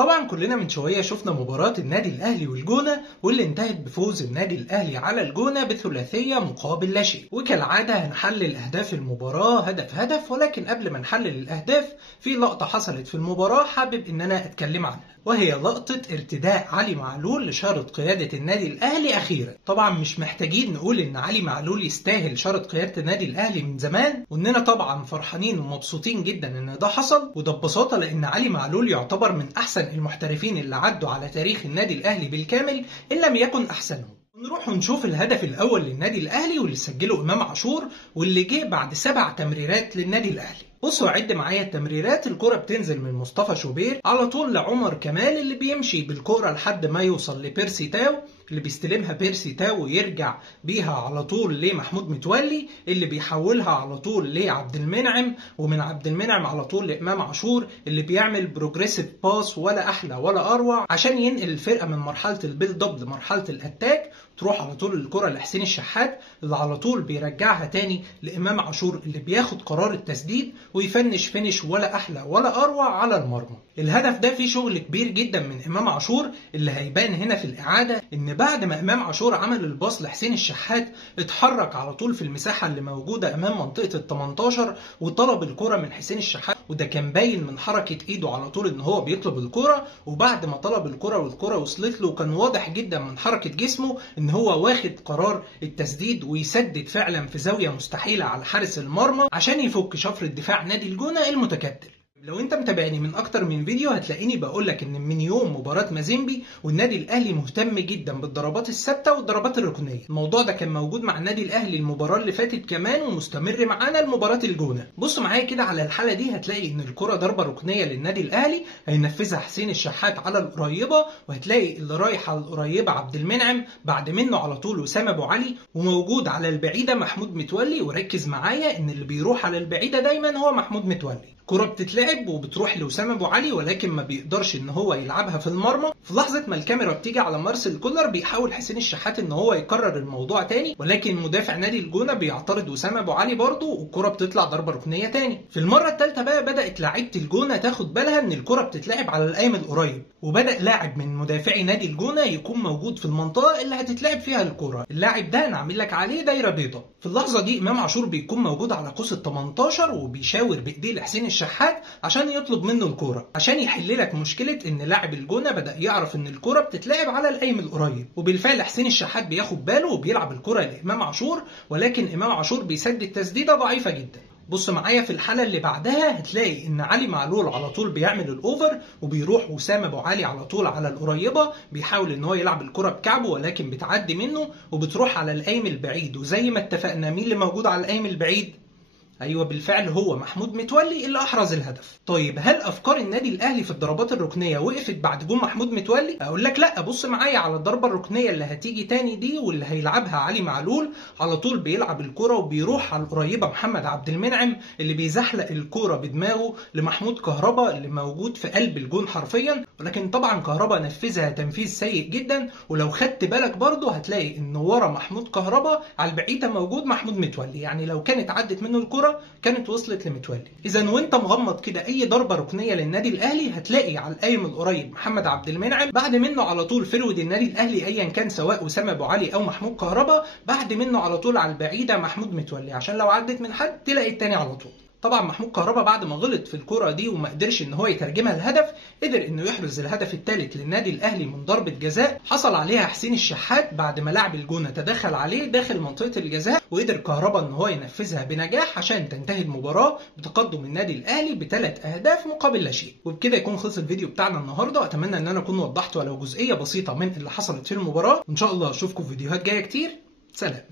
طبعا كلنا من شوية شفنا مباراة النادي الأهلي والجونة واللي انتهت بفوز النادي الأهلي على الجونة بثلاثية مقابل لا شيء. وكالعادة هنحلل أهداف المباراة هدف هدف، ولكن قبل ما نحلل الأهداف في لقطة حصلت في المباراة حابب إن أنا أتكلم عنها، وهي لقطة ارتداء علي معلول لشارة قيادة النادي الأهلي أخيرا. طبعا مش محتاجين نقول إن علي معلول يستاهل شارة قيادة النادي الأهلي من زمان، وإننا طبعا فرحانين ومبسوطين جدا إن ده حصل، وده ببساطة لأن علي معلول يعتبر من أحسن المحترفين اللي عدوا على تاريخ النادي الأهلي بالكامل إن لم يكن أحسنهم. نروح ونشوف الهدف الأول للنادي الأهلي واللي سجله إمام عاشور، واللي جه بعد 7 تمريرات للنادي الأهلي. بصوا عد معايا التمريرات. الكرة بتنزل من مصطفى شوبير على طول لعمر كمال اللي بيمشي بالكرة لحد ما يوصل لبيرسي تاو، اللي بيستلمها بيرسي تاو ويرجع بيها على طول لمحمود متولي اللي بيحولها على طول لعبد المنعم، ومن عبد المنعم على طول لإمام عاشور اللي بيعمل بروجريسيف باس ولا أحلى ولا أروع عشان ينقل الفرقة من مرحلة البيلد اب لمرحلة الأتاك. تروح على طول الكرة لحسين الشحات اللي على طول بيرجعها تاني لإمام عاشور اللي بياخد قرار التسديد ويفنش فينش ولا أحلى ولا أروع على المرمى. الهدف ده فيه شغل كبير جدا من إمام عاشور اللي هيبان هنا في الإعادة، إن بعد ما إمام عاشور عمل الباص لحسين الشحات اتحرك على طول في المساحة اللي موجودة أمام منطقة ال 18 وطلب الكرة من حسين الشحات، وده كان باين من حركة إيده على طول إن هو بيطلب الكرة. وبعد ما طلب الكرة والكرة وصلت له كان واضح جدا من حركة جسمه إن هو واخد قرار التسديد ويسدد فعلا في زاوية مستحيلة على حارس المرمى عشان يفك شفرة دفاع نادي الجونة المتكتل. لو انت متابعني من اكتر من فيديو هتلاقيني بقولك ان من يوم مباراة مازيمبي والنادي الاهلي مهتم جدا بالضربات الثابته والضربات الركنيه. الموضوع ده كان موجود مع النادي الاهلي المباراة اللي فاتت كمان ومستمر معانا لمباراة الجونة. بصوا معايا كده على الحالة دي، هتلاقي ان الكرة ضربة ركنية للنادي الاهلي هينفذها حسين الشحات على القريبة، وهتلاقي اللي رايح على القريبة عبد المنعم، بعد منه على طول وسام ابو علي، وموجود على البعيدة محمود متولي. وركز معايا ان اللي بيروح على البعيدة دايما هو محمود متولي. كرة بتتلعب وبتروح لوسام ابو علي ولكن ما بيقدرش ان هو يلعبها في المرمى. في لحظة ما الكاميرا بتيجي على مارسيل كولر بيحاول حسين الشحات ان هو يكرر الموضوع تاني، ولكن مدافع نادي الجونة بيعترض وسام ابو علي برضه والكرة بتطلع ضربة ركنية تاني. في المرة الثالثة بقى بدأت لاعيبة الجونة تاخد بالها ان الكرة بتتلعب على القايم القريب، وبدأ لاعب من مدافعي نادي الجونة يكون موجود في المنطقة اللي هتتلعب فيها الكرة. اللاعب ده انا عامل لك عليه دايرة بيضاء. في اللحظة دي امام عاشور بيكون موجود على قوس ال 18 وبيشاور بايديه لحسين الشحات عشان يطلب منه الكرة، عشان يحل لك مشكلة ان لاعب الجونة بدأ يعرف ان الكرة بتتلعب على القايم القريب. وبالفعل حسين الشحات بياخد باله وبيلعب الكرة لامام عاشور، ولكن امام عاشور بيسدد تسديدة ضعيفة جدا. بص معايا في الحالة اللي بعدها هتلاقي ان علي معلول على طول بيعمل الاوفر وبيروح وسام ابو علي على طول على القريبة، بيحاول ان هو يلعب الكرة بكعبه ولكن بتعدي منه وبتروح على القايم البعيد. وزي ما اتفقنا مين اللي موجود على القايم البعيد؟ ايوه بالفعل هو محمود متولي اللي احرز الهدف. طيب هل افكار النادي الاهلي في الضربات الركنيه وقفت بعد جون محمود متولي؟ اقول لك لا. بص معايا على الضربه الركنيه اللي هتيجي تاني دي واللي هيلعبها علي معلول. على طول بيلعب الكره وبيروح على القريبه محمد عبد المنعم اللي بيزحلق الكره بدماغه لمحمود كهربا اللي موجود في قلب الجون حرفيا، ولكن طبعا كهربا نفذها تنفيذ سيء جدا. ولو خدت بالك برضه هتلاقي ان ورا محمود كهربا على البعيده موجود محمود متولي، يعني لو كانت عدت منه الكره كانت وصلت لمتولي. اذا وانت مغمض كده اي ضربه ركنيه للنادي الاهلي هتلاقي على القايم القريب محمد عبد المنعم، بعد منه على طول فرود النادي الاهلي ايا كان سواء وسام ابو علي او محمود كهربا، بعد منه على طول على البعيده محمود متولي عشان لو عدت من حد تلاقي التاني على طول. طبعا محمود كهربا بعد ما غلط في الكرة دي وما قدرش ان هو يترجمها لهدف، قدر انه يحرز الهدف الثالث للنادي الاهلي من ضربة جزاء حصل عليها حسين الشحات بعد ما لاعب الجونة تدخل عليه داخل منطقة الجزاء، وقدر كهربا ان هو ينفذها بنجاح عشان تنتهي المباراة بتقدم النادي الاهلي ب3 اهداف مقابل لا شيء. وبكده يكون خلص الفيديو بتاعنا النهارده. اتمنى ان انا اكون وضحت ولو جزئية بسيطة من اللي حصلت في المباراة، وان شاء الله اشوفكم في فيديوهات جاية كتير. سلام.